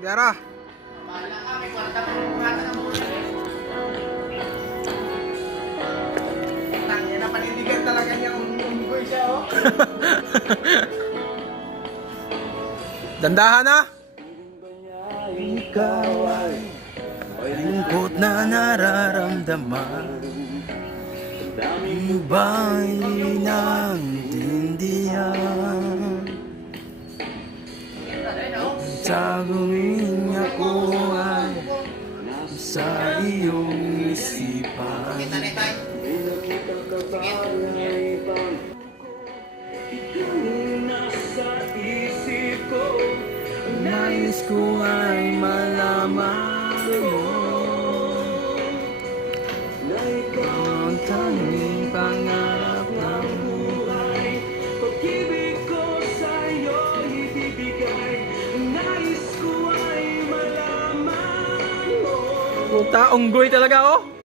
Gara. Bahala ka, may kwarta pa ng bata na muna. Tangina, panindigan talaga niya unggoy siya, oh. Dandahan na. Ikaw ay lungkot na nararamdaman. Daming ba'y naintindihan? Tagawin ako ay sa iyong isipan. Kita na tayo. Nais ko ay malaman mo na ikaw ang tanging pangarap ng buhay. Pag-ibig ko sa'yo ibibigay. Nais ko ay malaman mo. Puta, unggoy talaga oh.